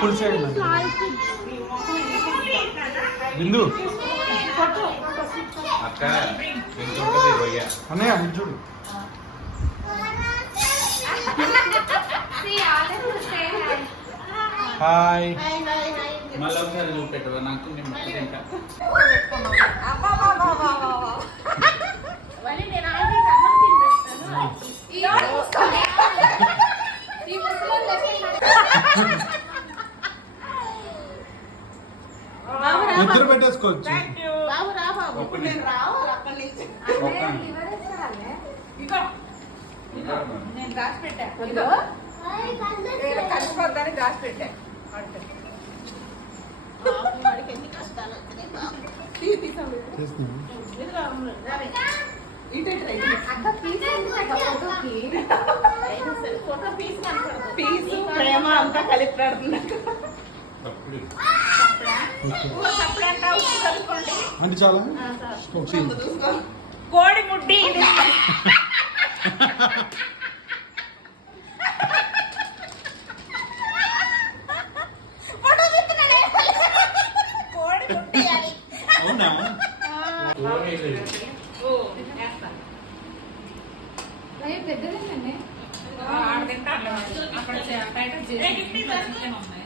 കുളിച്ചായിരുന്നു Bindu അണ്ണയാ ബിഞ്ചോളൂ hi മലം നിങ്ങൾക്കും నిద్ర పెట్టేసుకోవచ్చు బాబు రా బాబు ఇప్పుడు నేను రావాలి అక్కడి నుంచి పీస్ ప్రేమ అంతా కలిపి పెడుతున్నా అంటే చాలా కోడి ముట్టి అక్కడ అంటే ఉన్నాయి